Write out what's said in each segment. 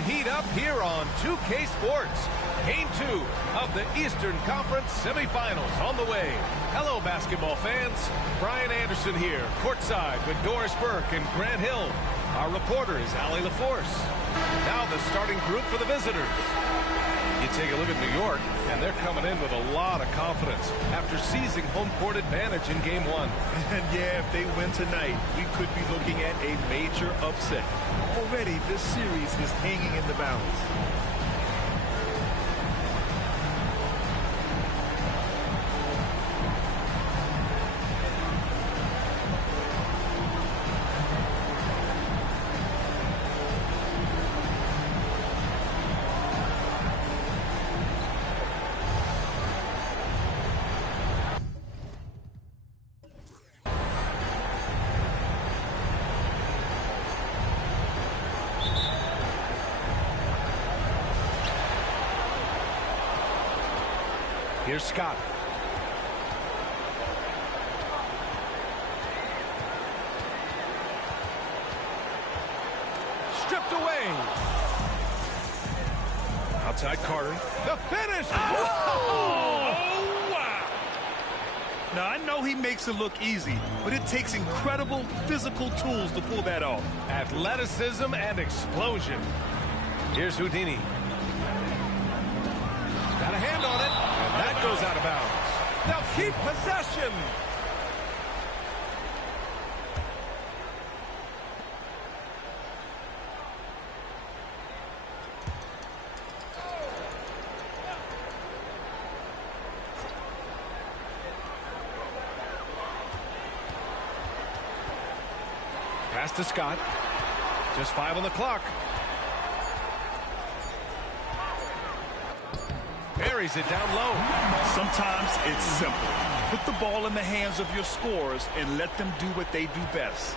to heat up here on 2K Sports. Game 2 of the Eastern Conference semifinals on the way. Hello, basketball fans. Brian Anderson here, courtside with Doris Burke and Grant Hill. Our reporter is Allie LaForce. Now the starting group for the visitors. You take a look at New York, and they're coming in with a lot of confidence after seizing home court advantage in Game 1. And yeah, if they win tonight, we could be looking at a major upset. Already, this series is hanging in the balance. Here's Scott. Stripped away. Outside Carter. The finish. Oh, wow. Now, I know he makes it look easy, but it takes incredible physical tools to pull that off. Athleticism and explosion. Here's Houdini. Got a hand on it. That goes out of bounds. They'll keep possession. Pass to Scott. Just 5 on the clock. Buries it down low. Sometimes it's simple. Put the ball in the hands of your scorers and let them do what they do best.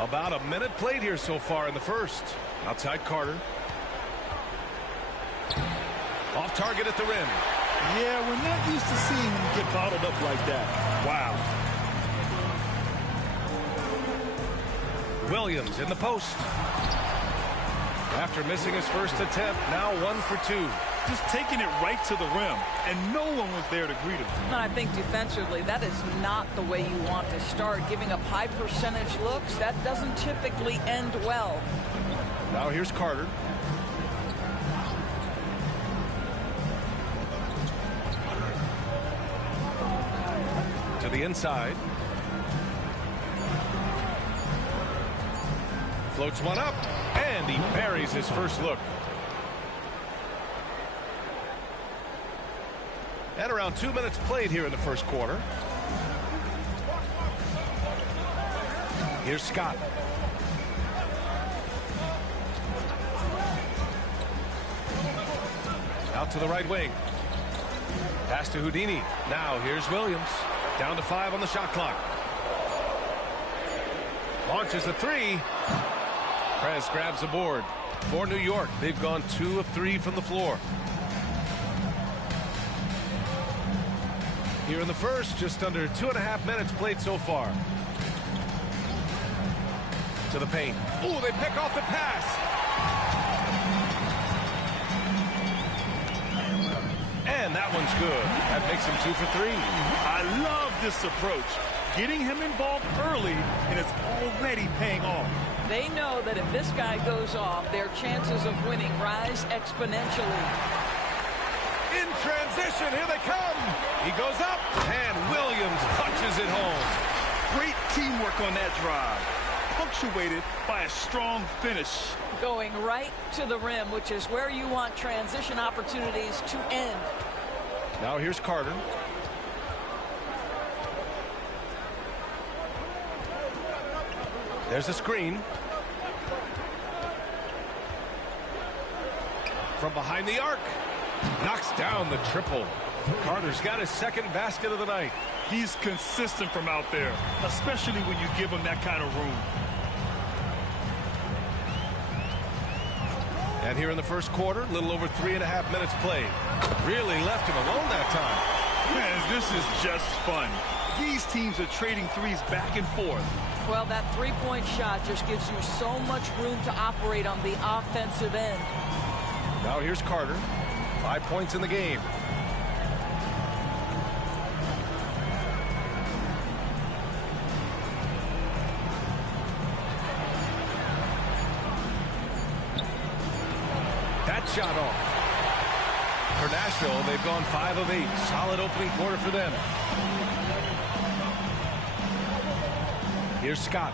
About a minute played here so far in the first. Outside Carter. Off target at the rim. Yeah, we're not used to seeing him get bottled up like that. Wow. Williams in the post. After missing his first attempt, now 1 for 2. Just taking it right to the rim, and no one was there to greet him. I think defensively, that is not the way you want to start. Giving up high percentage looks, that doesn't typically end well. Now here's Carter. To the inside. Floats one up. And he buries his first look. And around 2 minutes played here in the first quarter. Here's Scott. Out to the right wing. Pass to Houdini. Now here's Williams. Down to 5 on the shot clock. Launches a 3. Prez grabs the board. For New York, they've gone 2 of 3 from the floor. Here in the first, just under 2.5 minutes played so far. To the paint. Ooh, they pick off the pass. And that one's good. That makes him 2 for 3. I love this approach. Getting him involved early, and it's already paying off. They know that if this guy goes off, their chances of winning rise exponentially. In transition, here they come. He goes up, and Williams punches it home. Great teamwork on that drive, punctuated by a strong finish. Going right to the rim, which is where you want transition opportunities to end. Now here's Carter. There's a screen. From behind the arc. Knocks down the triple. Carter's got his second basket of the night. He's consistent from out there, especially when you give him that kind of room. And here in the first quarter, a little over 3.5 minutes played. Really left him alone that time. Man, this is just fun. These teams are trading threes back and forth. Well, that three-point shot just gives you so much room to operate on the offensive end. Now here's Carter. 5 points in the game. That shot off. For Nashville, they've gone 5 of 8. Solid opening quarter for them. Here's Scott.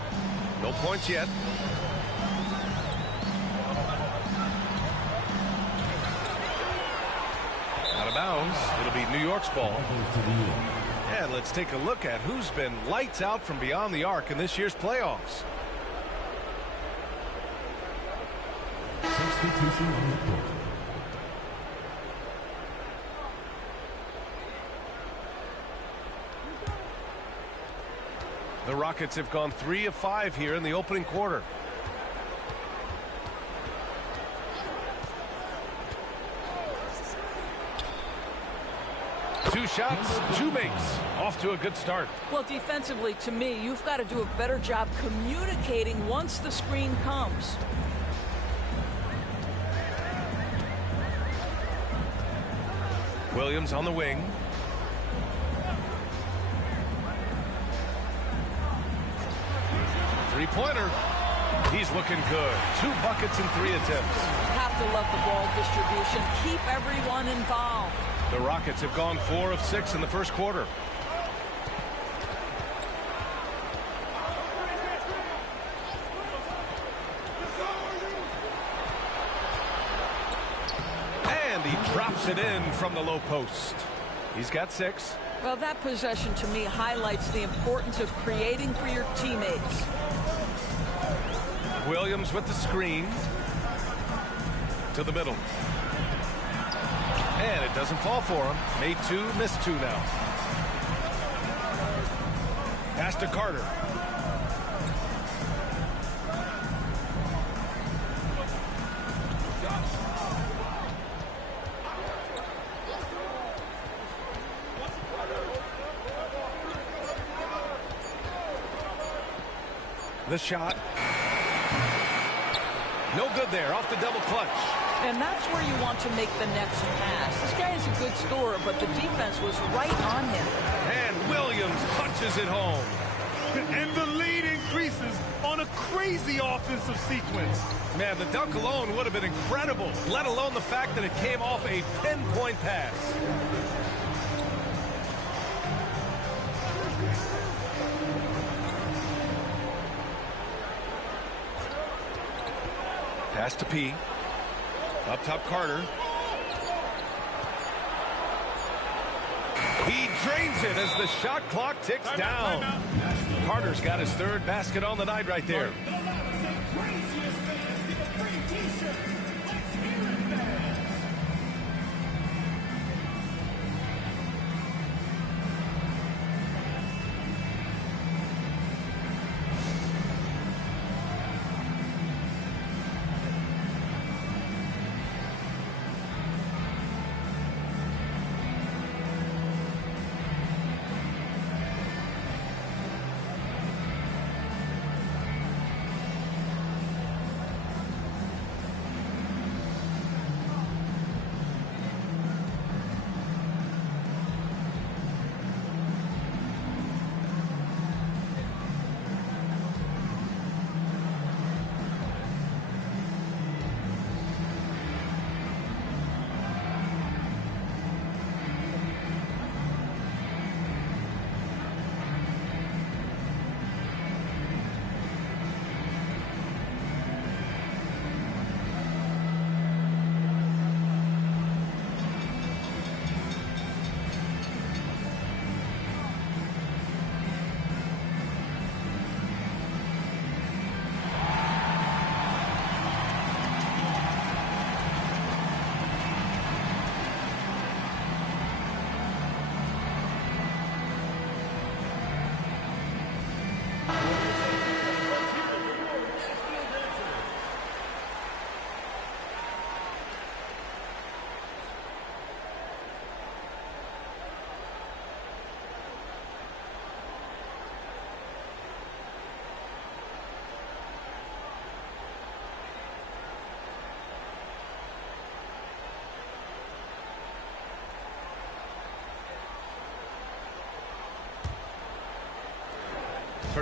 No points yet. Out of bounds. It'll be New York's ball. And let's take a look at who's been lights out from beyond the arc in this year's playoffs. Substitution on the court. The Rockets have gone 3 of 5 here in the opening quarter. Two shots, 2 makes. Off to a good start. Well, defensively, to me, you've got to do a better job communicating once the screen comes. Williams on the wing. Three-pointer. He's looking good. 2 buckets in 3 attempts. Have to love the ball distribution. Keep everyone involved. The Rockets have gone 4 of 6 in the first quarter. And he drops it in from the low post. He's got 6. Well, that possession to me highlights the importance of creating for your teammates. Williams with the screen. To the middle. And it doesn't fall for him. Made 2, missed 2 now. Pass to Carter. The shot. No good there. Off the double clutch. And that's where you want to make the next pass. This guy is a good scorer, but the defense was right on him. And Williams punches it home. And the lead increases on a crazy offensive sequence. Man, the dunk alone would have been incredible, let alone the fact that it came off a pinpoint pass. Pass to P. Up top, Carter. He drains it as the shot clock ticks down. Carter's got his 3rd basket on the night right there.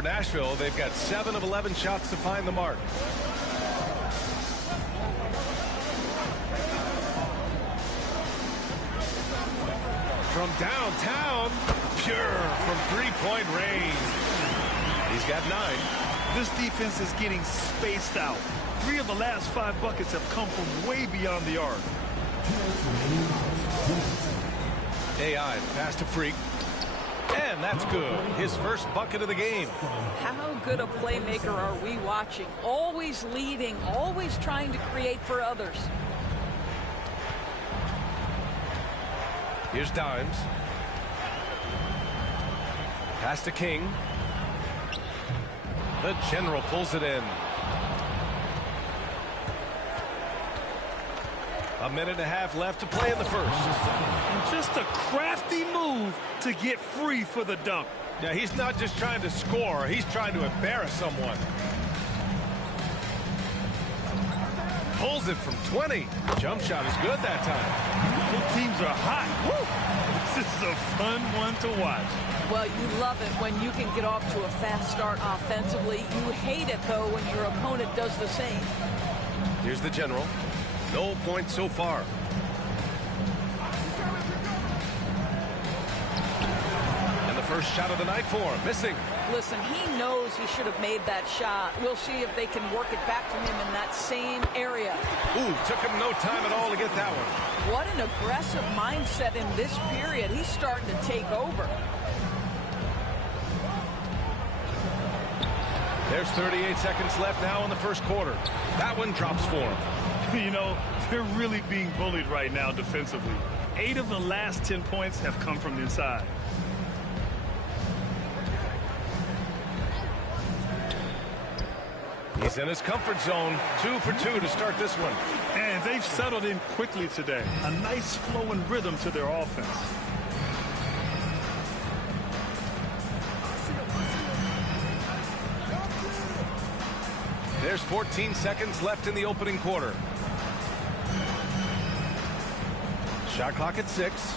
for Nashville, they've got 7 of 11 shots to find the mark. From downtown, pure from three-point range. He's got 9. This defense is getting spaced out. 3 of the last 5 buckets have come from way beyond the arc. AI pass to Freak. And that's good. His first bucket of the game. How good a playmaker are we watching? Always leading, always trying to create for others. Here's Dimes. Pass to King. The General pulls it in. A minute and a half left to play in the first. And just a crafty move to get free for the dunk. Yeah, he's not just trying to score. He's trying to embarrass someone. Pulls it from 20. Jump shot is good that time. Both teams are hot. Woo! This is a fun one to watch. Well, you love it when you can get off to a fast start offensively. You hate it, though, when your opponent does the same. Here's the General. No points so far. And the first shot of the night for him. Missing. Listen, he knows he should have made that shot. We'll see if they can work it back to him in that same area. Ooh, took him no time at all to get that one. What an aggressive mindset in this period. He's starting to take over. There's 38 seconds left now in the first quarter. That one drops for him. You know, they're really being bullied right now defensively. 8 of the last 10 points have come from the inside. He's in his comfort zone. 2 for 2 to start this one. And they've settled in quickly today. A nice flow and rhythm to their offense. There's 14 seconds left in the opening quarter. Shot clock at 6.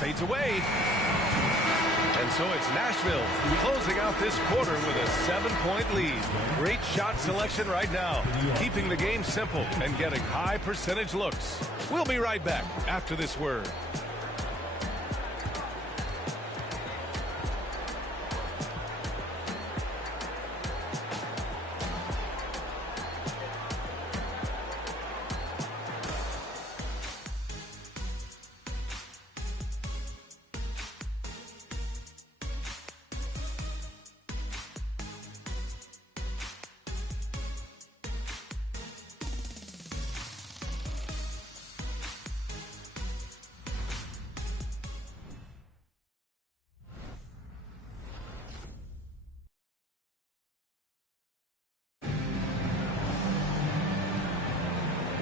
Fades away. And so it's Nashville closing out this quarter with a 7-point lead. Great shot selection right now, keeping the game simple and getting high percentage looks. We'll be right back after this word.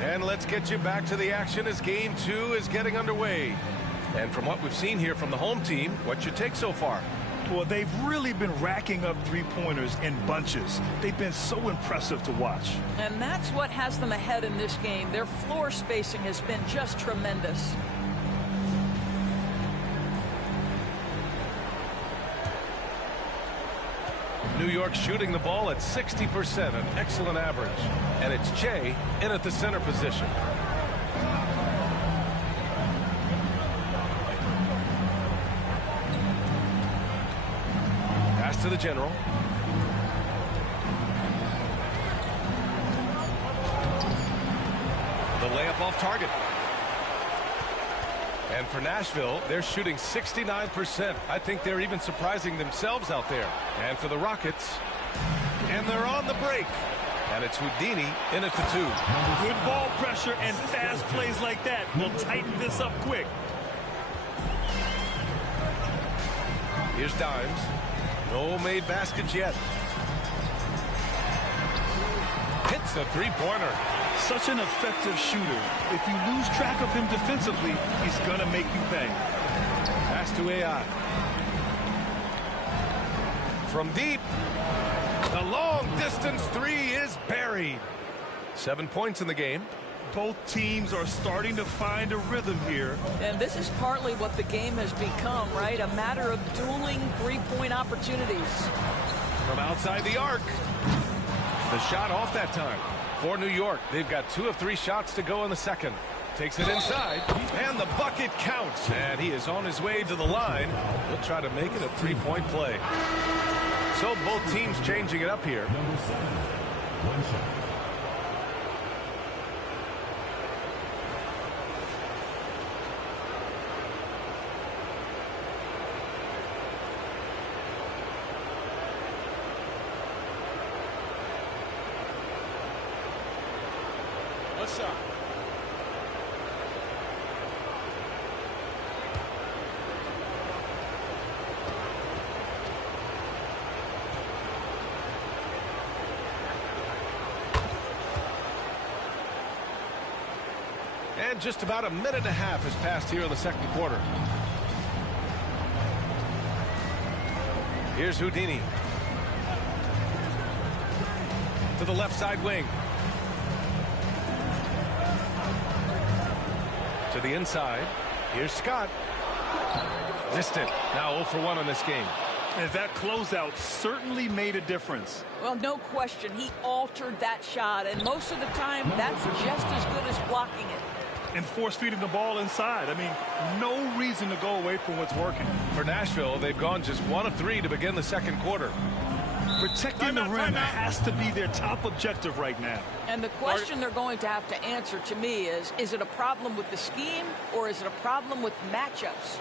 And let's get you back to the action as game 2 is getting underway. And from what we've seen here from the home team, what's your take so far? Well, they've really been racking up three-pointers in bunches. They've been so impressive to watch. And that's what has them ahead in this game. Their floor spacing has been just tremendous. New York shooting the ball at 60%, an excellent average. And it's Che in at the center position. Pass to the General. The layup off target. And for Nashville, they're shooting 69%. I think they're even surprising themselves out there. And for the Rockets, and they're on the break. And it's Houdini in at the 2. Good ball pressure and fast plays like that will tighten this up quick. Here's Dimes. No made baskets yet. Hits a three-pointer. Such an effective shooter. If you lose track of him defensively, he's going to make you pay. Pass to AI. From deep. The long-distance 3 is buried. 7 points in the game. Both teams are starting to find a rhythm here. And this is partly what the game has become, right? A matter of dueling three-point opportunities. From outside the arc. The shot off that time. For New York, they've got 2 of 3 shots to go in the second. Takes it inside, and the bucket counts. And he is on his way to the line. He'll try to make it a 3-point play. So both teams changing it up here. Number 7, 1 shot. What's up? And just about a minute and a half has passed here in the second quarter. Here's Houdini. To the left side wing. To the inside. Here's Scott. Distant. Now 0 for 1 on this game. And that closeout certainly made a difference. Well, no question. He altered that shot, and most of the time, that's just as good as blocking it. And force-feeding the ball inside. I mean, no reason to go away from what's working. For Nashville, they've gone just 1 of 3 to begin the second quarter. Protecting the rim has to be their top objective right now. And the question they're going to have to answer to me is it a problem with the scheme or is it a problem with matchups?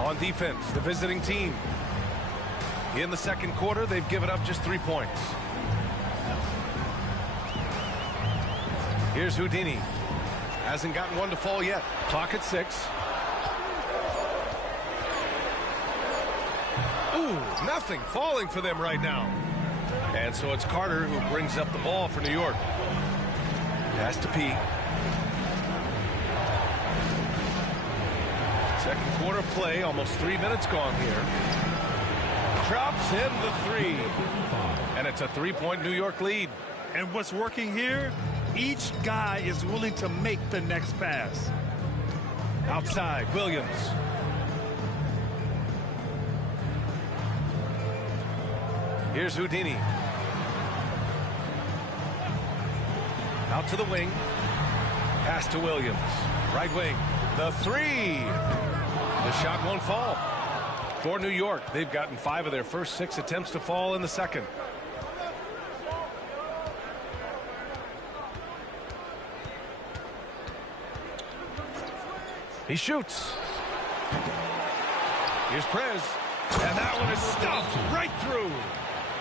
On defense, the visiting team. In the second quarter, they've given up just 3 points. Here's Houdini. Hasn't gotten one to fall yet. Clock at 6. Ooh, nothing falling for them right now. And so it's Carter who brings up the ball for New York. Pass to P. Second quarter play, almost 3 minutes gone here. Drops in the 3. And it's a 3-point New York lead. And what's working here, each guy is willing to make the next pass. Outside, Williams. Here's Houdini. Out to the wing. Pass to Williams. Right wing. The 3. The shot won't fall. For New York, they've gotten 5 of their first 6 attempts to fall in the second. He shoots. Here's Prez. And that one is stuffed right through.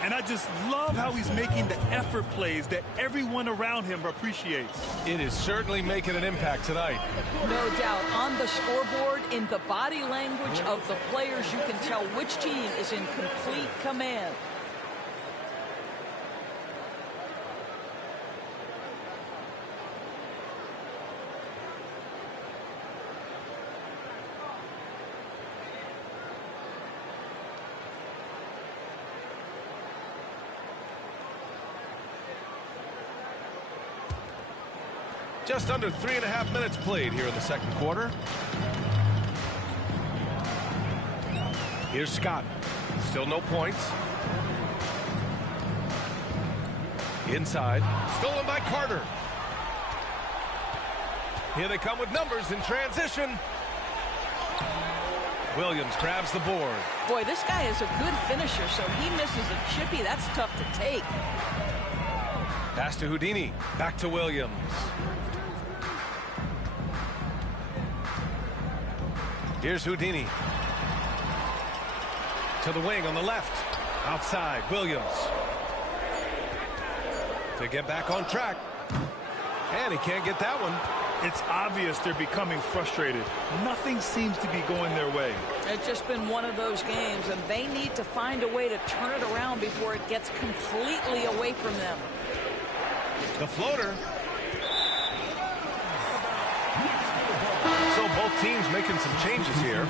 And I just love how he's making the effort plays that everyone around him appreciates. It is certainly making an impact tonight. No doubt. On the scoreboard, in the body language of the players, you can tell which team is in complete command. Just under 3.5 minutes played here in the second quarter. Here's Scott. Still no points. Inside. Stolen by Carter. Here they come with numbers in transition. Williams grabs the board. Boy, this guy is a good finisher, so he misses a chippy. That's tough to take. Pass to Houdini. Back to Williams. Here's Houdini. To the wing on the left. Outside, Williams. To get back on track. And he can't get that one. It's obvious they're becoming frustrated. Nothing seems to be going their way. It's just been one of those games, and they need to find a way to turn it around before it gets completely away from them. The floater. So both teams making some changes here.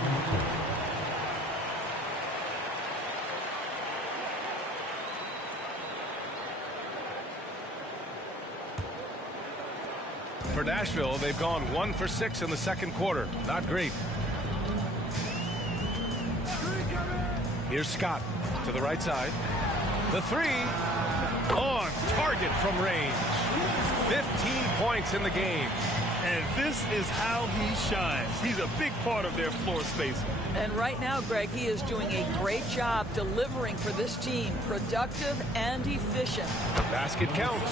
For Nashville, they've gone 1 for 6 in the second quarter. Not great. Here's Scott to the right side. The three on target from range. 15 points in the game. And this is how he shines. He's a big part of their floor space. And right now, Greg, he is doing a great job delivering for this team. Productive and efficient. Basket counts.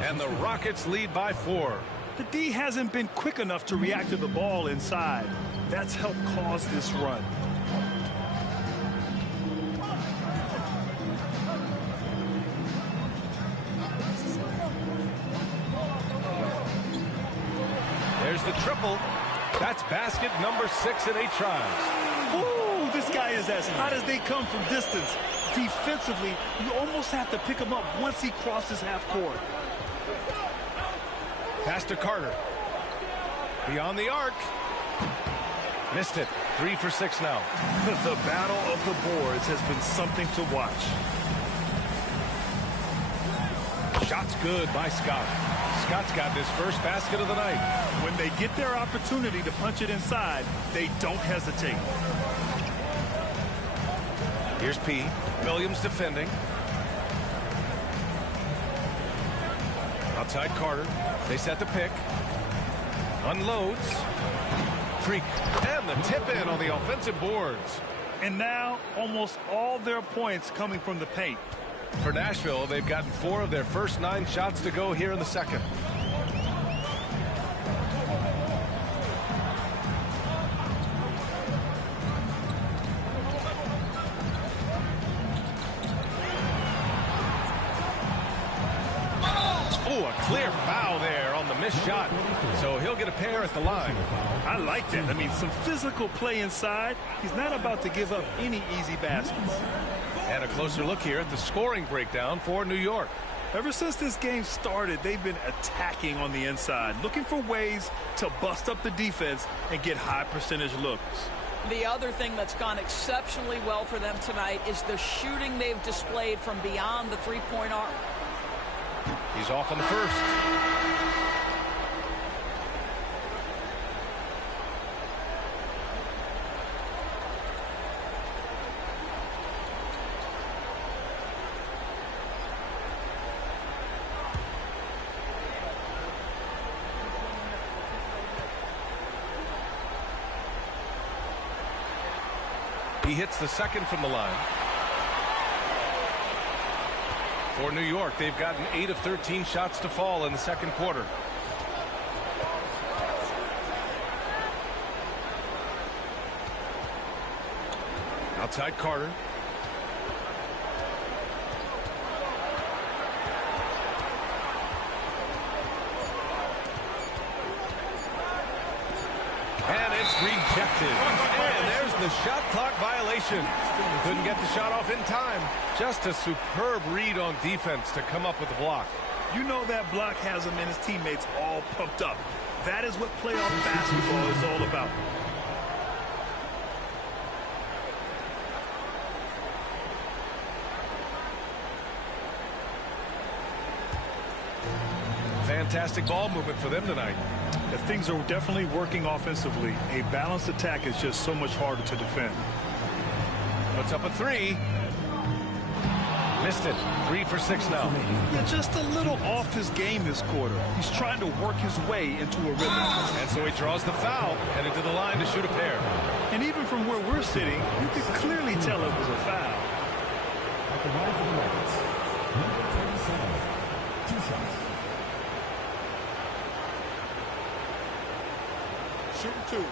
And the Rockets lead by 4. The D hasn't been quick enough to react to the ball inside. That's helped cause this run. There's the triple. That's basket number 6 in 8 tries. Ooh, this guy is as hot as they come from distance. Defensively, you almost have to pick him up once he crosses half court. Pass to Carter. Beyond the arc. Missed it. 3 for 6 now. The battle of the boards has been something to watch. Shot's good by Scott. Scott's got his first basket of the night. When they get their opportunity to punch it inside, they don't hesitate. Here's P. Williams defending. Outside Carter. They set the pick. Unloads. Freak. And the tip in on the offensive boards. And now almost all their points coming from the paint. For Nashville, they've gotten 4 of their first 9 shots to go here in the second. Oh, a clear foul there on the missed shot. So he'll get a pair at the line. I like that. I mean, some physical play inside. He's not about to give up any easy baskets. And a closer look here at the scoring breakdown for New York. Ever since this game started, they've been attacking on the inside, looking for ways to bust up the defense and get high percentage looks. The other thing that's gone exceptionally well for them tonight is the shooting they've displayed from beyond the three-point arc. He's off on the first. He hits the second from the line. For New York, they've gotten 8 of 13 shots to fall in the second quarter. Outside Carter. And it's rejected. And there's the shot clock violation. Couldn't get the shot off in time. Just a superb read on defense to come up with the block. You know that block has him and his teammates all pumped up. That is what playoff basketball is all about. Fantastic ball movement for them tonight. The things are definitely working offensively. A balanced attack is just so much harder to defend. Puts up a 3. Missed it. 3 for 6 now. Yeah, just a little off his game this quarter. He's trying to work his way into a rhythm. And so he draws the foul, headed to the line to shoot a pair. And even from where we're sitting, you can clearly tell it was a foul. At the line for the Rockets, number 37, shots. Shooting 2.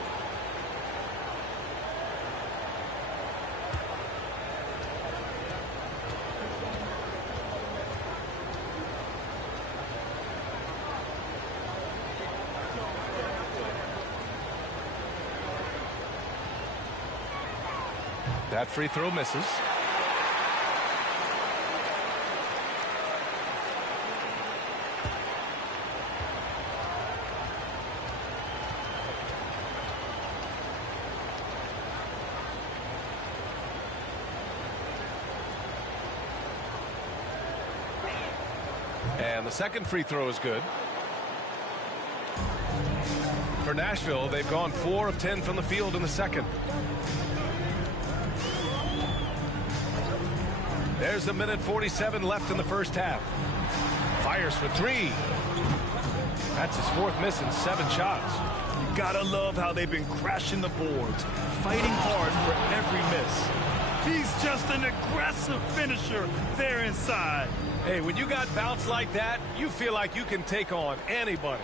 That free throw misses. And the second free throw is good. For Nashville, they've gone 4 of 10 from the field in the second. There's a minute 47 left in the first half. Fires for 3. That's his 4th miss in 7 shots. You gotta love how they've been crashing the boards, fighting hard for every miss. He's just an aggressive finisher there inside. Hey, when you got bounce like that, you feel like you can take on anybody.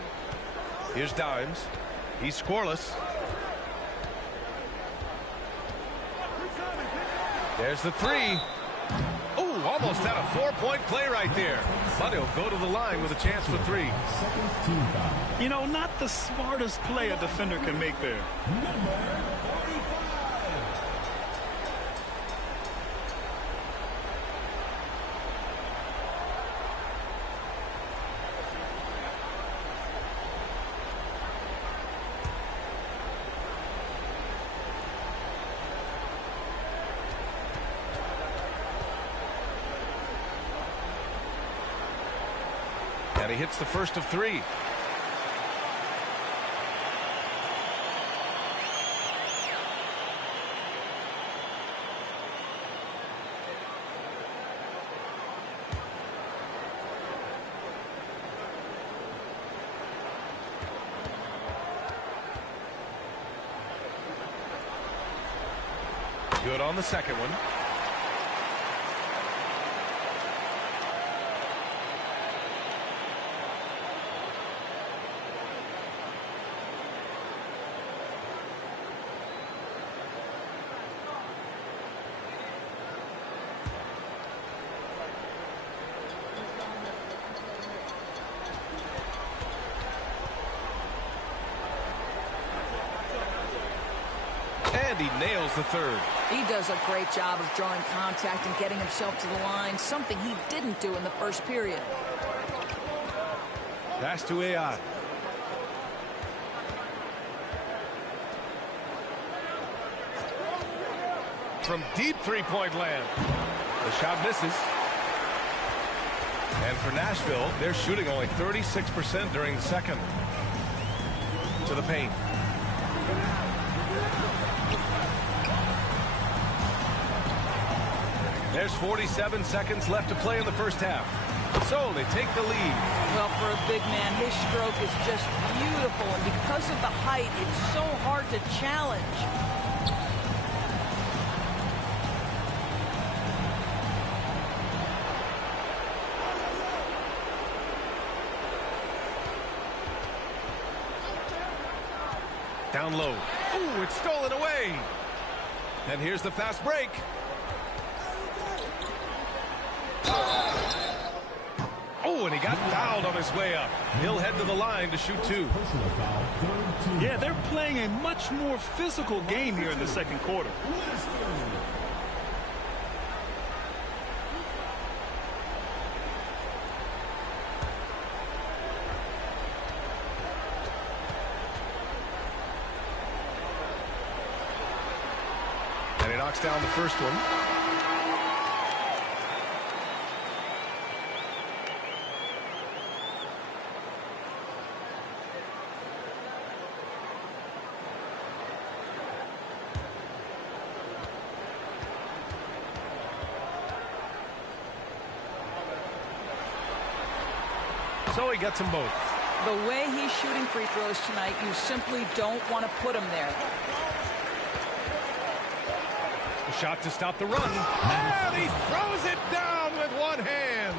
Here's Dimes. He's scoreless. There's the 3. Oh, almost had a 4-point play right there. But he'll go to the line with a chance for 3. You know, not the smartest play a defender can make there. And he hits the first of 3. Good on the second one. And he nails the 3rd. He does a great job of drawing contact and getting himself to the line, something he didn't do in the first period. Pass to AI. From deep 3-point land. The shot misses. And for Nashville, they're shooting only 36% during the second. To the paint. There's 47 seconds left to play in the first half. So they take the lead. Well, for a big man, his stroke is just beautiful. And because of the height, it's so hard to challenge. Down low. Ooh, it's stolen away. And here's the fast break. Oh, and he got fouled on his way up. He'll head to the line to shoot 2. Yeah, they're playing a much more physical game here in the second quarter. And he knocks down the first one. So he gets them both. The way he's shooting free throws tonight, you simply don't want to put him there. A shot to stop the run. And he throws it down with one hand.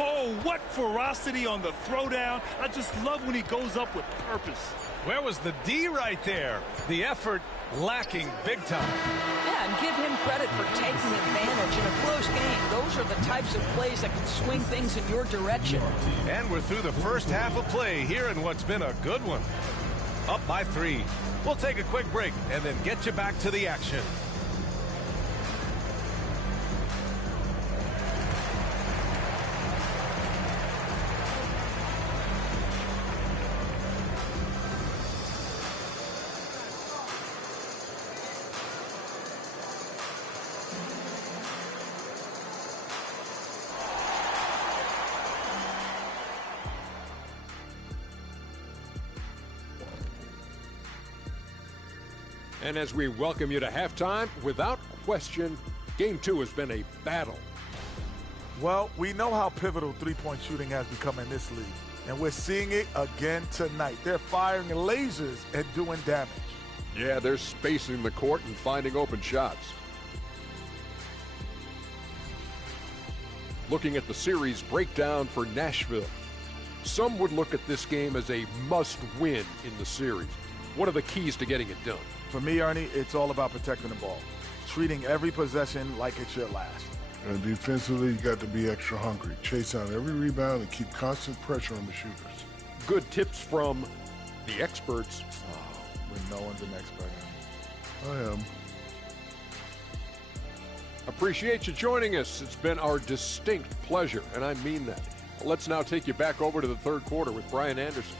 Oh, what ferocity on the throwdown. I just love when he goes up with purpose. Where was the D right there? The effort lacking big time. Yeah, and give him credit for taking advantage in a close game. Those are the types of plays that can swing things in your direction. And we're through the first half of play here in what's been a good one. Up by 3. We'll take a quick break and then get you back to the action. And as we welcome you to halftime, without question, Game 2 has been a battle. Well, we know how pivotal three-point shooting has become in this league, and we're seeing it again tonight. They're firing lasers and doing damage. Yeah, they're spacing the court and finding open shots. Looking at the series breakdown for Nashville. Some would look at this game as a must-win in the series. What are the keys to getting it done? For me, Ernie, it's all about protecting the ball, treating every possession like it's your last. And defensively, you got to be extra hungry. Chase out every rebound and keep constant pressure on the shooters. Good tips from the experts. Oh, when no one's an expert. I am. Appreciate you joining us. It's been our distinct pleasure, and I mean that. Let's now take you back over to the third quarter with Brian Anderson.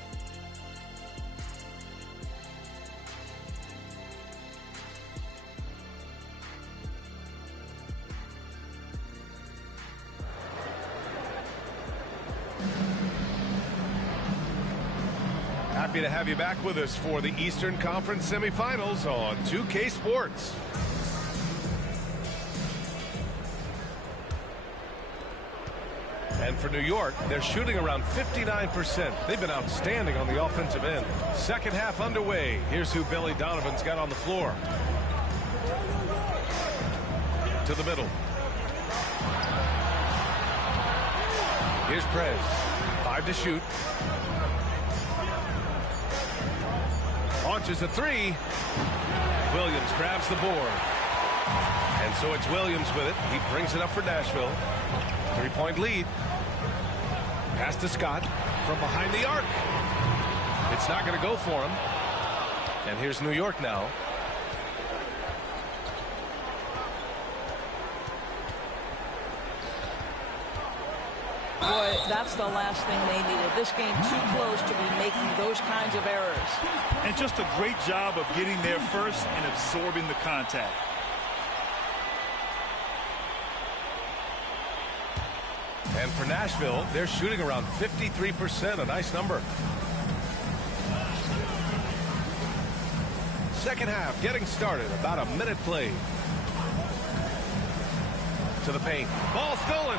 Happy to have you back with us for the Eastern Conference semifinals on 2K Sports. And for New York, they're shooting around 59%. They've been outstanding on the offensive end. Second half underway. Here's who Billy Donovan's got on the floor. To the middle. Here's Prez. 5 to shoot. Launches a 3. Williams grabs the board. And so it's Williams with it. He brings it up for Nashville. 3-point lead. Pass to Scott from behind the arc. It's not going to go for him. And here's New York now. Boy, that's the last thing they needed. This game too close to be making those kinds of errors. And just a great job of getting there first and absorbing the contact. And for Nashville, they're shooting around 53%, a nice number. Second half getting started, about a minute played. To the paint, ball stolen.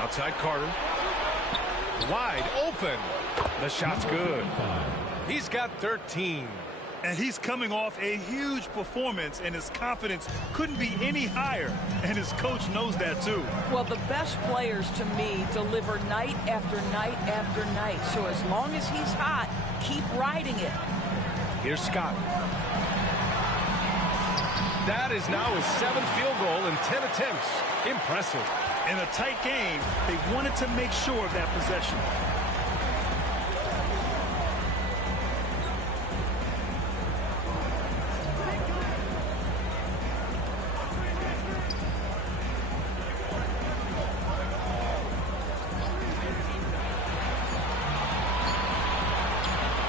Outside Carter. Wide open. The shot's good. He's got 13. And he's coming off a huge performance, and his confidence couldn't be any higher. And his coach knows that, too. Well, the best players, to me, deliver night after night after night. So as long as he's hot, keep riding it. Here's Scott. That is now his 7th field goal in 10 attempts. Impressive. In a tight game, they wanted to make sure of that possession.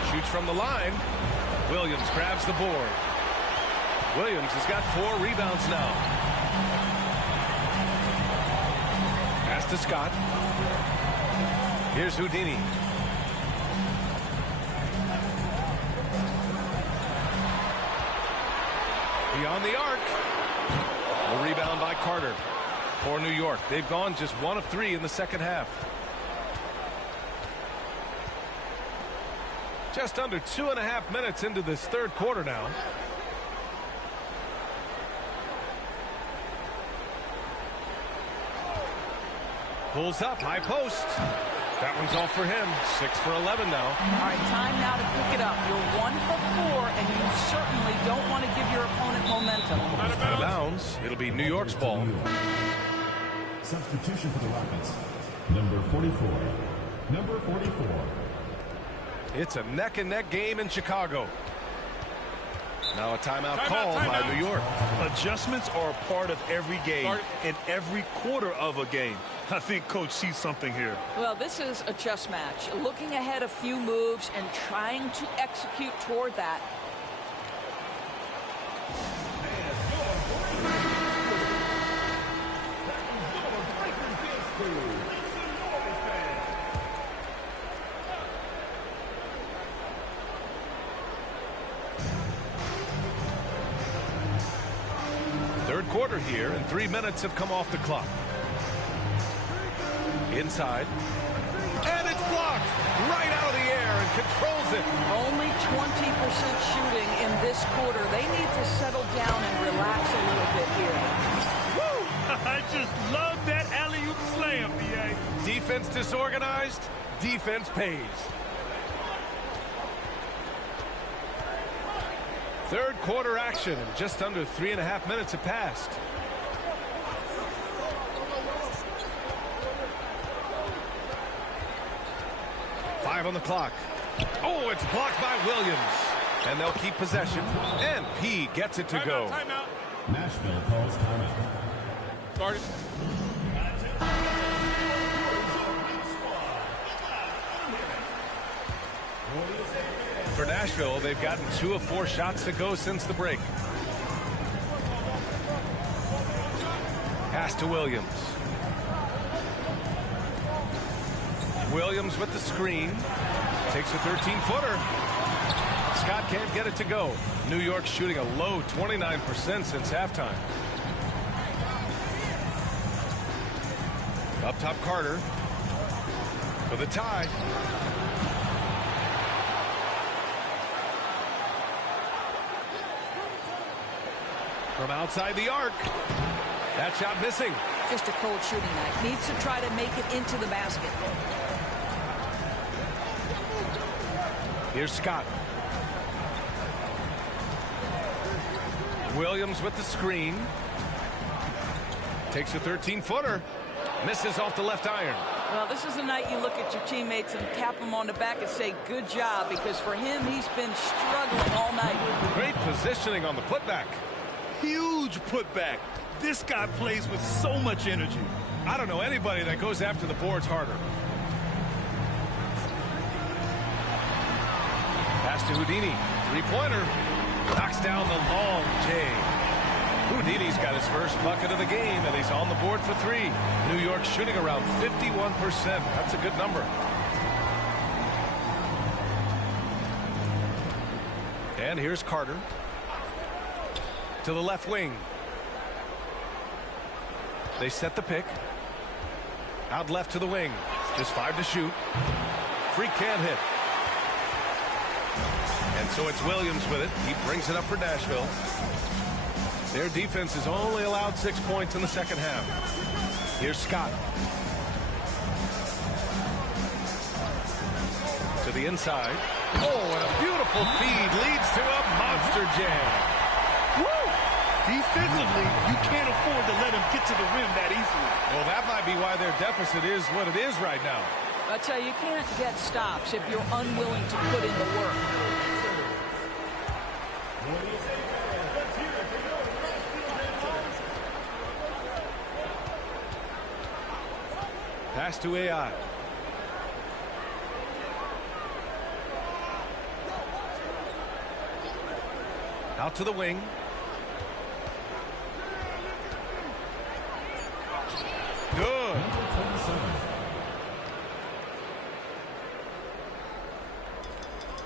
Shoots from the line. Williams grabs the board. Williams has got 4 rebounds now. Pass to Scott. Here's Houdini. Beyond the arc. The rebound by Carter for New York. They've gone just 1 of 3 in the second half. Just under 2.5 minutes into this third quarter now. Pulls up, high post. That one's all for him. 6 for 11 now. All right, time now to pick it up. You're 1 for 4, and you certainly don't want to give your opponent momentum. Out of bounds. It'll be New York's ball. Substitution for the Rockets. Number 44. Number 44. It's a neck-and-neck game in Chicago. Now a timeout called by New York. Adjustments are a part of every game and every quarter of a game. I think Coach sees something here. Well, this is a chess match. Looking ahead a few moves and trying to execute toward that. Third quarter here, and 3 minutes have come off the clock. Inside. And it's blocked right out of the air and controls it. Only 20% shooting in this quarter. They need to settle down and relax a little bit here. Woo! I just love that alley-oop slam, B.A. Defense disorganized. Defense pays. Third quarter action, and just under 3.5 minutes have passed. On the clock. Oh, it's blocked by Williams. And they'll keep possession. And P gets it to go. Timeout. Nashville calls timeout. Started. For Nashville, they've gotten 2 of 4 shots to go since the break. Pass to Williams. Williams with the screen. Takes a 13-footer. Scott can't get it to go. New York shooting a low 29% since halftime. Up top, Carter for the tie. From outside the arc. That shot missing. Just a cold shooting night. Needs to try to make it into the basket. Here's Scott. Williams with the screen. Takes a 13-footer. Misses off the left iron. Well, this is the night you look at your teammates and tap them on the back and say, good job, because for him, he's been struggling all night. Great positioning on the putback. Huge putback. This guy plays with so much energy. I don't know anybody that goes after the boards harder. Pass to Houdini. Three-pointer. Knocks down the long J. Houdini's got his first bucket of the game, and he's on the board for 3. New York shooting around 51%. That's a good number. And here's Carter. To the left wing. They set the pick. Out left to the wing. Just 5 to shoot. Free can't hit. And so it's Williams with it. He brings it up for Nashville. Their defense has only allowed 6 points in the second half. Here's Scott. To the inside. Oh, and a beautiful feed leads to a monster jam. Woo! Defensively, you can't afford to let him get to the rim that easily. Well, that might be why their deficit is what it is right now. I tell you, you can't get stops if you're unwilling to put in the work. Pass to AI. Out to the wing. Good.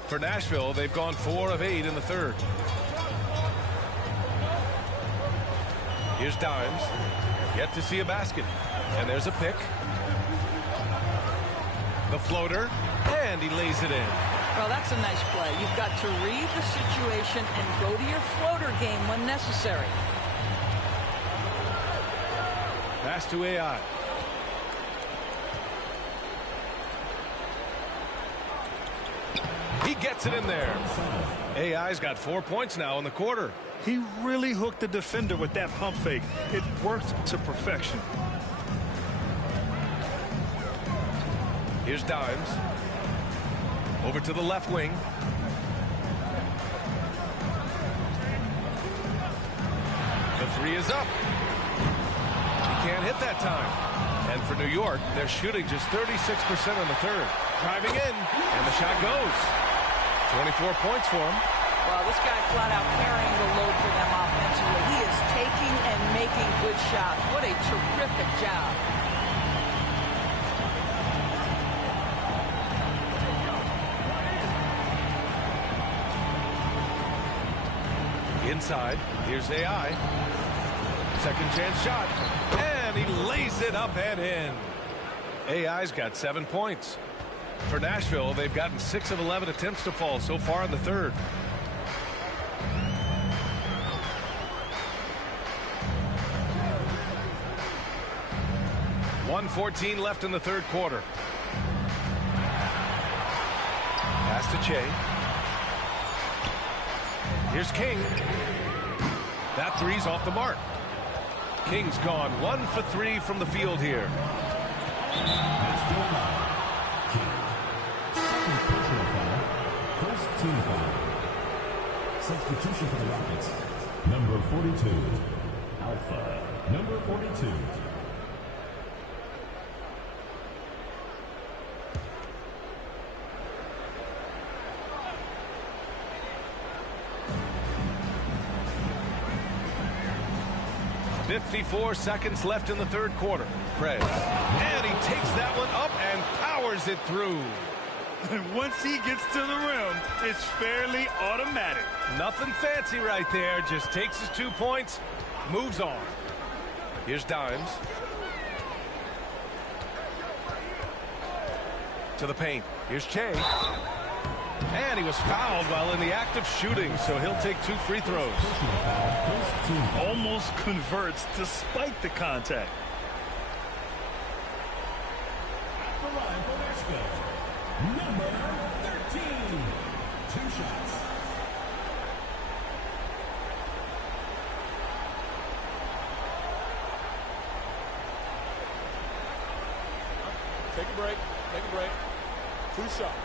For Nashville, they've gone 4 of 8 in the third. Here's Dimes. Yet to see a basket. And there's a pick. The floater. And he lays it in. Well, that's a nice play. You've got to read the situation and go to your floater game when necessary. Pass to AI. gets it in there. AI's got 4 points now in the quarter. He really hooked the defender with that pump fake. It worked to perfection. Here's Dimes. Over to the left wing. The three is up. He can't hit that time. And for New York, they're shooting just 36% in the third. Driving in, and the shot goes. 24 points for him. Well, this guy flat out carrying the load for them offensively. He is taking and making good shots. What a terrific job. Inside, here's AI. Second chance shot, and he lays it up and in. AI's got 7 points. For Nashville, they've gotten 6 of 11 attempts to fall so far in the third. .114 left in the third quarter. Pass to Che. Here's King. That three's off the mark. King's gone 1 for 3 from the field here. Second personal foul. First team foul. Substitution for the Rockets. Number 42. Alpha. Number 42. .54 seconds left in the third quarter. Prez. And he takes that one up and powers it through. And once he gets to the rim, it's fairly automatic. Nothing fancy right there. Just takes his 2 points, moves on. Here's Dimes. To the paint. Here's Che. And he was fouled while in the act of shooting, so he'll take 2 free throws. Almost converts despite the contact. At the line for Nashville, number 13. 2 shots. Take a break. Take a break. 2 shots.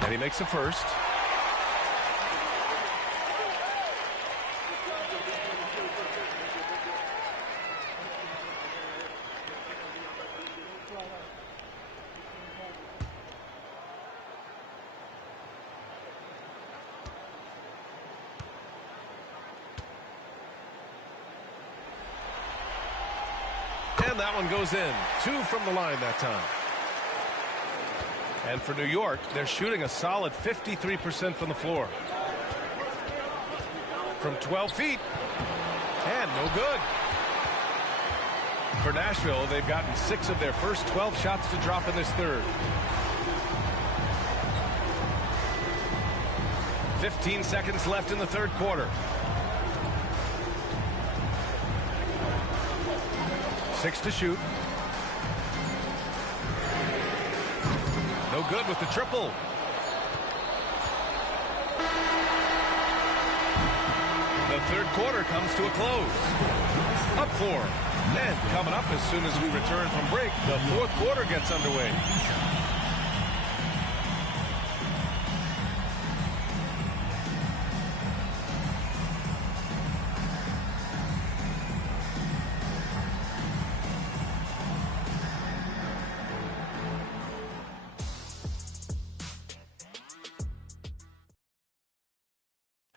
And he makes a first. And that one goes in. 2 from the line that time. And for New York, they're shooting a solid 53% from the floor. From 12 feet. And no good. For Nashville, they've gotten 6 of their first 12 shots to drop in this third. 15 seconds left in the third quarter. 6 to shoot. No good with the triple. The third quarter comes to a close. Up 4. And coming up as soon as we return from break, the fourth quarter gets underway.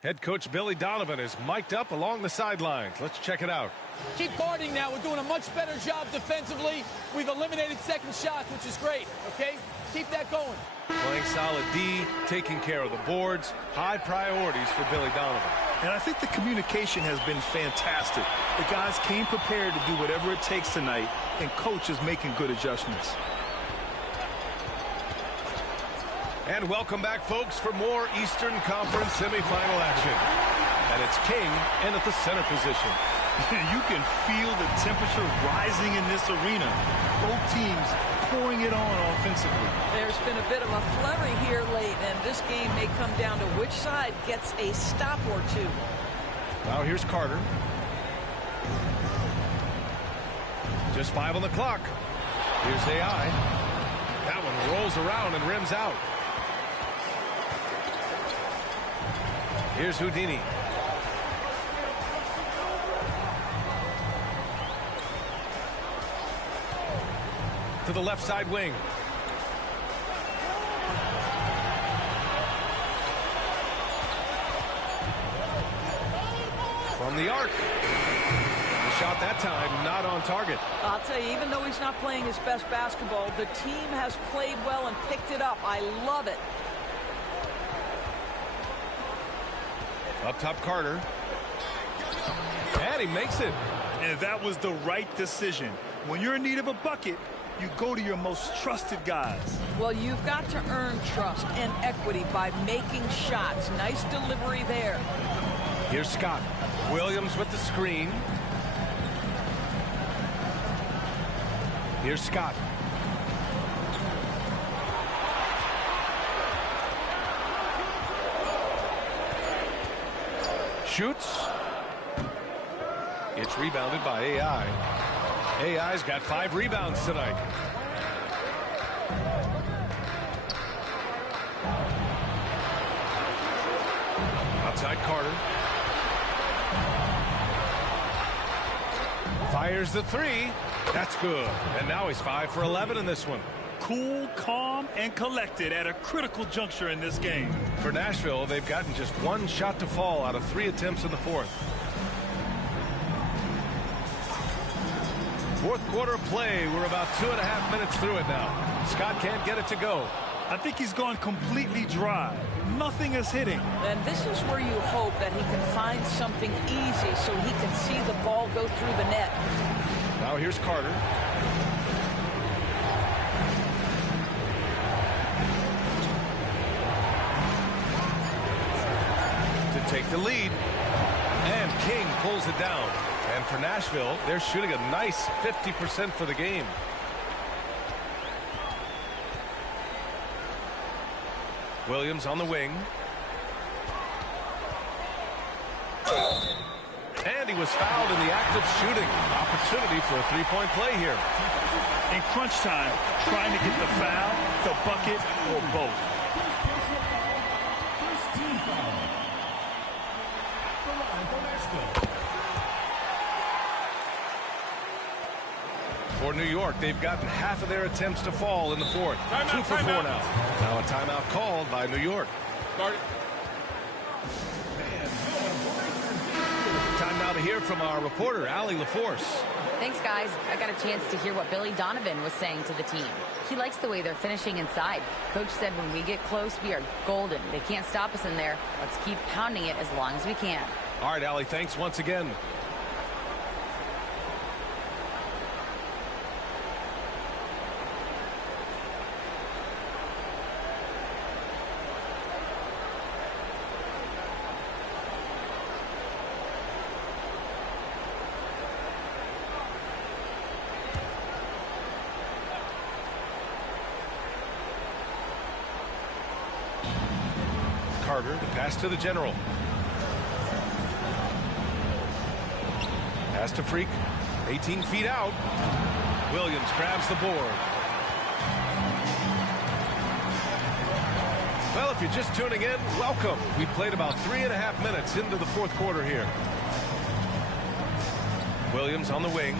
Head coach Billy Donovan is mic'd up along the sidelines. Let's check it out. Keep guarding now. We're doing a much better job defensively. We've eliminated second shots, which is great, okay? Keep that going. Playing solid D, taking care of the boards, high priorities for Billy Donovan. And I think the communication has been fantastic. The guys came prepared to do whatever it takes tonight, and coach is making good adjustments. And welcome back, folks, for more Eastern Conference semifinal action. And it's King in at the center position. You can feel the temperature rising in this arena. Both teams pouring it on offensively. There's been a bit of a flurry here late, and this game may come down to which side gets a stop or two. Now here's Carter. Just 5 on the clock. Here's AI. That one rolls around and rims out. Here's Houdini. To the left side wing. From the arc. The shot that time not on target. I'll tell you, even though he's not playing his best basketball, the team has played well and picked it up. I love it. Up top, Carter. And he makes it. And that was the right decision. When you're in need of a bucket, you go to your most trusted guys. Well, you've got to earn trust and equity by making shots. Nice delivery there. Here's Scott. Williams with the screen. Here's Scott. Shoots. It's rebounded by AI. AI's got 5 rebounds tonight. Outside Carter. Fires the 3. That's good. And now he's 5 for 11 in this one. Cool, calm, and collected at a critical juncture in this game. For Nashville, they've gotten just 1 shot to fall out of 3 attempts in the fourth. Fourth quarter play. We're about 2.5 minutes through it now. Scott can't get it to go. I think he's gone completely dry. Nothing is hitting. And this is where you hope that he can find something easy so he can see the ball go through the net. Now here's Carter. To take the lead. And King pulls it down. And for Nashville, they're shooting a nice 50% for the game. Williams on the wing. And he was fouled in the act of shooting. Opportunity for a three-point play here. In crunch time, trying to get the foul, the bucket, or both. First team foul. The line for Nashville. For New York, they've gotten half of their attempts to fall in the fourth. 2 for 4 now. Now a timeout called by New York. Time now to hear from our reporter, Allie LaForce. Thanks, guys. I got a chance to hear what Billy Donovan was saying to the team. He likes the way they're finishing inside. Coach said when we get close, we are golden. They can't stop us in there. Let's keep pounding it as long as we can. All right, Allie, thanks once again. Carter, the pass to the general. Pass to Freak. 18 feet out. Williams grabs the board. Well, if you're just tuning in, welcome. We played about 3.5 minutes into the fourth quarter here. Williams on the wing.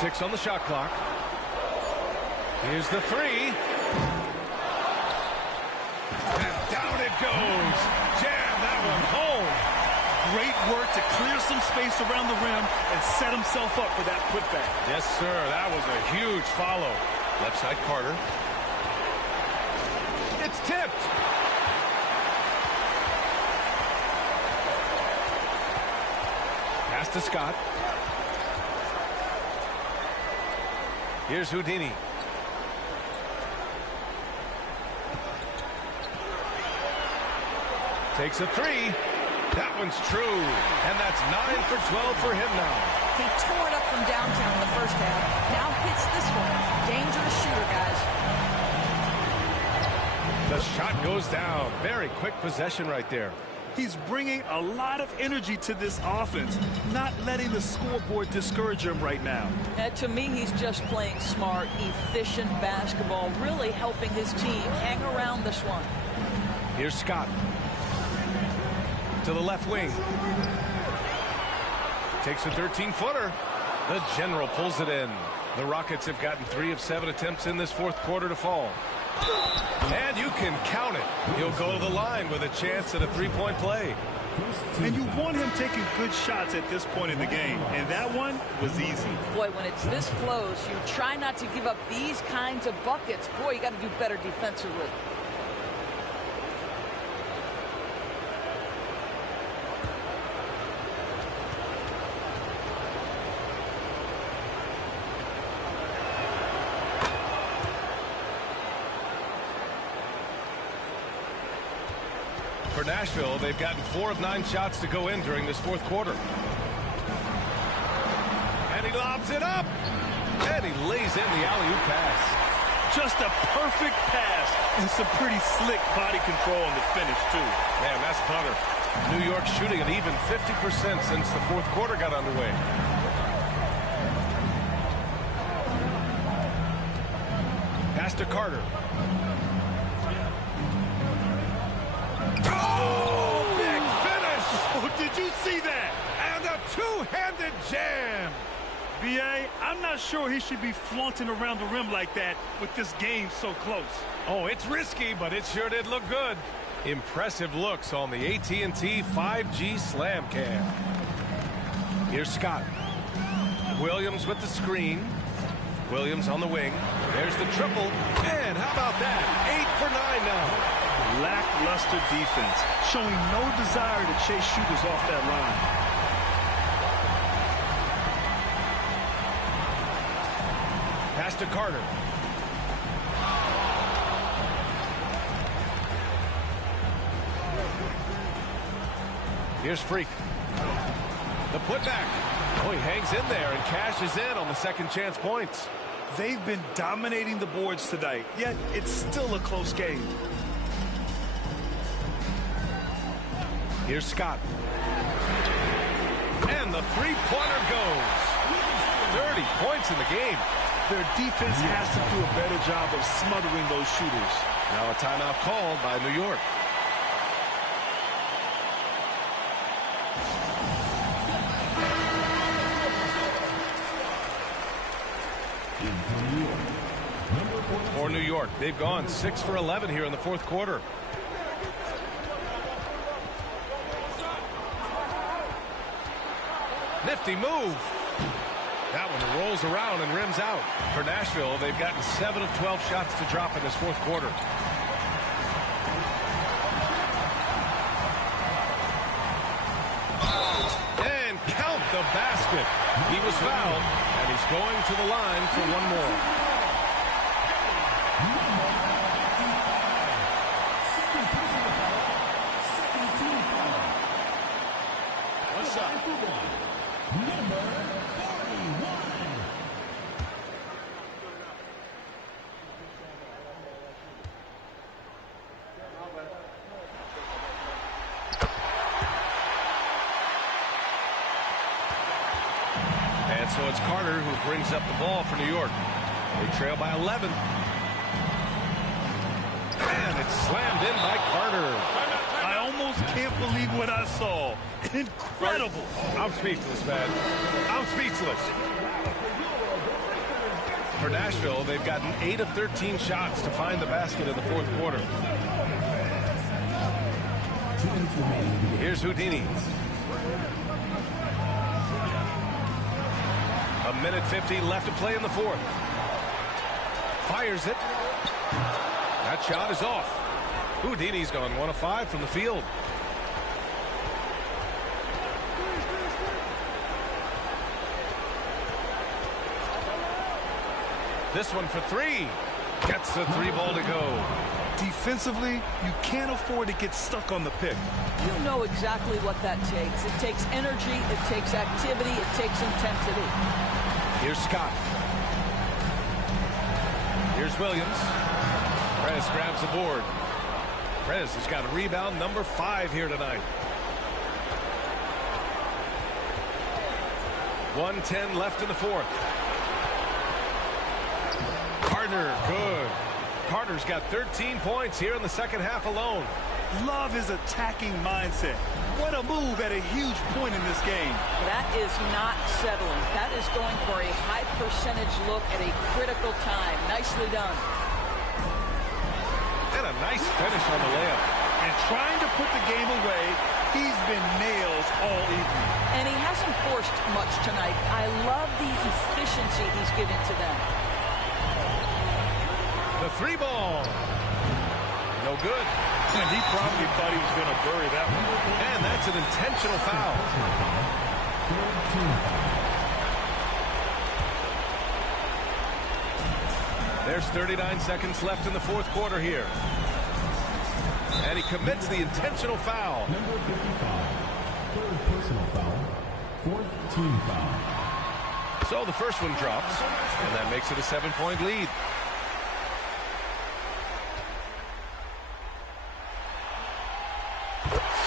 6 on the shot clock. Here's the 3. And down it goes. Jam that one home. Great work to clear some space around the rim and set himself up for that putback. Yes, sir. That was a huge follow. Left side, Carter. It's tipped. Pass to Scott. Here's Houdini. Takes a three. That one's true. And that's 9 for 12 for him now. He tore it up from downtown in the first half. Now hits this one. Dangerous shooter, guys. The shot goes down. Very quick possession right there. He's bringing a lot of energy to this offense, not letting the scoreboard discourage him right now. And to me, he's just playing smart, efficient basketball, really helping his team hang around this one. Here's Scott. To the left wing. Takes a 13-footer. The General pulls it in. The Rockets have gotten 3 of 7 attempts in this fourth quarter to fall. And you can count it. He'll go to the line with a chance at a three-point play. And you want him taking good shots at this point in the game. And that one was easy. Boy, when it's this close, you try not to give up these kinds of buckets. Boy, you got to do better defensively. For Nashville, they've gotten 4 of 9 shots to go in during this fourth quarter. And he lobs it up. And he lays in the alley-oop pass. Just a perfect pass and some pretty slick body control on the finish, too. Man, that's butter. New York shooting at even 50% since the fourth quarter got underway. Pass to Carter. Oh, big finish! Oh, did you see that? And a two-handed jam! B.A., I'm not sure he should be flaunting around the rim like that with this game so close. Oh, it's risky, but it sure did look good. Impressive looks on the AT&T 5G Slam Cam. Here's Scott. Williams with the screen. Williams on the wing. There's the triple. And how about that? 8 for 9 now. Lackluster defense, showing no desire to chase shooters off that line. Pass to Carter. Here's Freak. The putback. Oh, he hangs in there and cashes in on the second chance points. They've been dominating the boards tonight, yet it's still a close game. Here's Scott. And the three-pointer goes. 30 points in the game. Their defense has to do a better job of smothering those shooters. Now a timeout called by New York. For New York, they've gone 6 for 11 here in the fourth quarter. Nifty move. That one rolls around and rims out. For Nashville, they've gotten 7 of 12 shots to drop in this fourth quarter. And count the basket. He was fouled, and he's going to the line for one more. What's up? Number 41. And so it's Carter who brings up the ball for New York. They trail by 11. And it's slammed in by Carter. I almost can't believe what I saw. Incredible. I'm speechless, man. I'm speechless. For Nashville, they've gotten 8 of 13 shots to find the basket in the fourth quarter. Here's Houdini. A minute 50 left to play in the fourth. Fires it. That shot is off. Houdini's gone 1 of 5 from the field. This one for 3. Gets the 3 ball to go. Defensively, you can't afford to get stuck on the pick. You know exactly what that takes. It takes energy, it takes activity, it takes intensity. Here's Scott. Here's Williams. Prez grabs the board. Prez has got rebound number 5 here tonight. 1:10 left in the fourth. Carter, good. Carter's got 13 points here in the second half alone. Love his attacking mindset. What a move at a huge point in this game. That is not settling. That is going for a high percentage look at a critical time. Nicely done. And a nice finish on the layup. And trying to put the game away, he's been nails all evening. And he hasn't forced much tonight. I love the efficiency he's given to them. The 3 ball. No good. And he probably thought he was going to bury that one. And that's an intentional foul. There's 39 seconds left in the fourth quarter here. And he commits the intentional foul. Number 55, third personal foul, fourth team foul. So the first one drops, and that makes it a 7-point lead.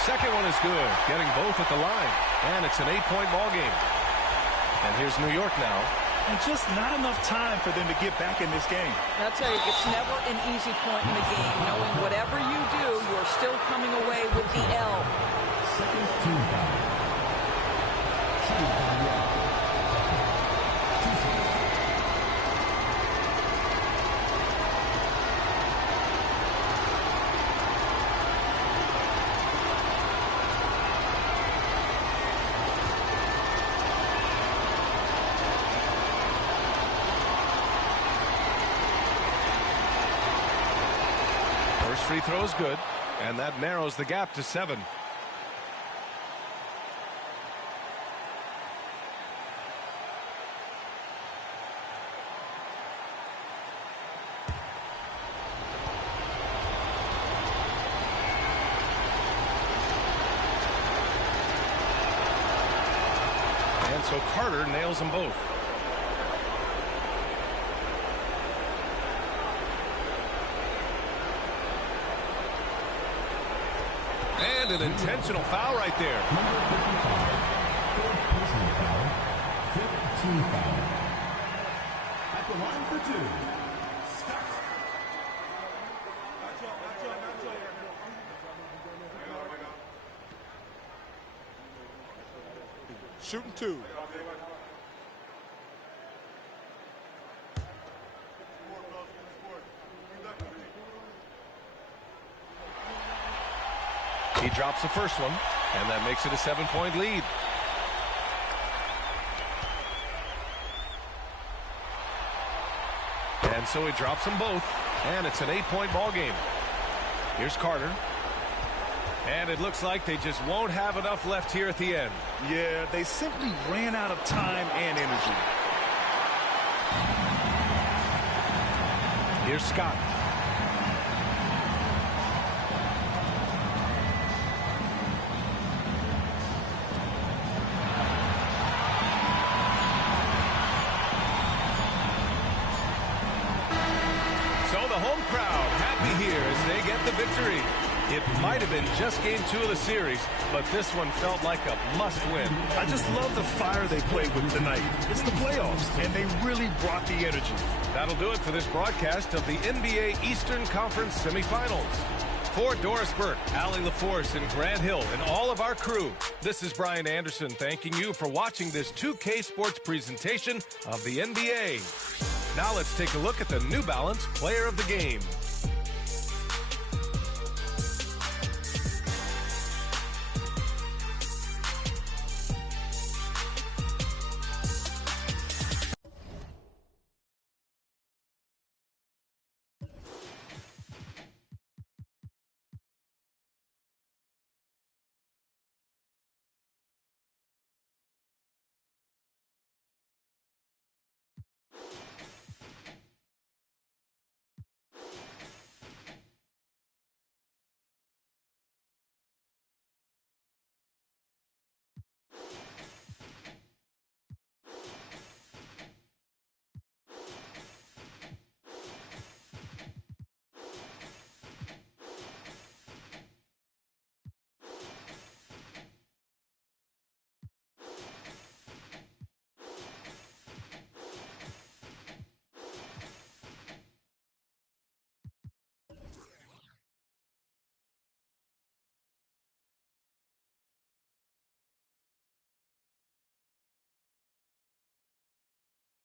Second one is good, getting both at the line. And it's an 8-point ball game. And here's New York now. And just not enough time for them to get back in this game. I'll tell you, it's never an easy point in the game. Knowing whatever you do, you're still coming away with the L. Second team foul. Shooting from the arc. Free throw is good, and that narrows the gap to 7. And so Carter nails them both. And an intentional foul right there. Number 55, fourth personal foul, fifth team foul. At the line for 2, Scott. Shooting 2. He drops the first one, and that makes it a 7-point lead. And so he drops them both, and it's an 8-point ball game. Here's Carter. And it looks like they just won't have enough left here at the end. Yeah, they simply ran out of time and energy. Here's Scott. Victory. It might have been just game 2 of the series, but this one felt like a must-win. I just love the fire they played with tonight. It's the playoffs, and they really brought the energy. That'll do it for this broadcast of the NBA Eastern Conference semifinals. For Doris Burke, Allie LaForce, and Grant Hill, and all of our crew, this is Brian Anderson thanking you for watching this 2K Sports presentation of the NBA. Now let's take a look at the New Balance Player of the Game.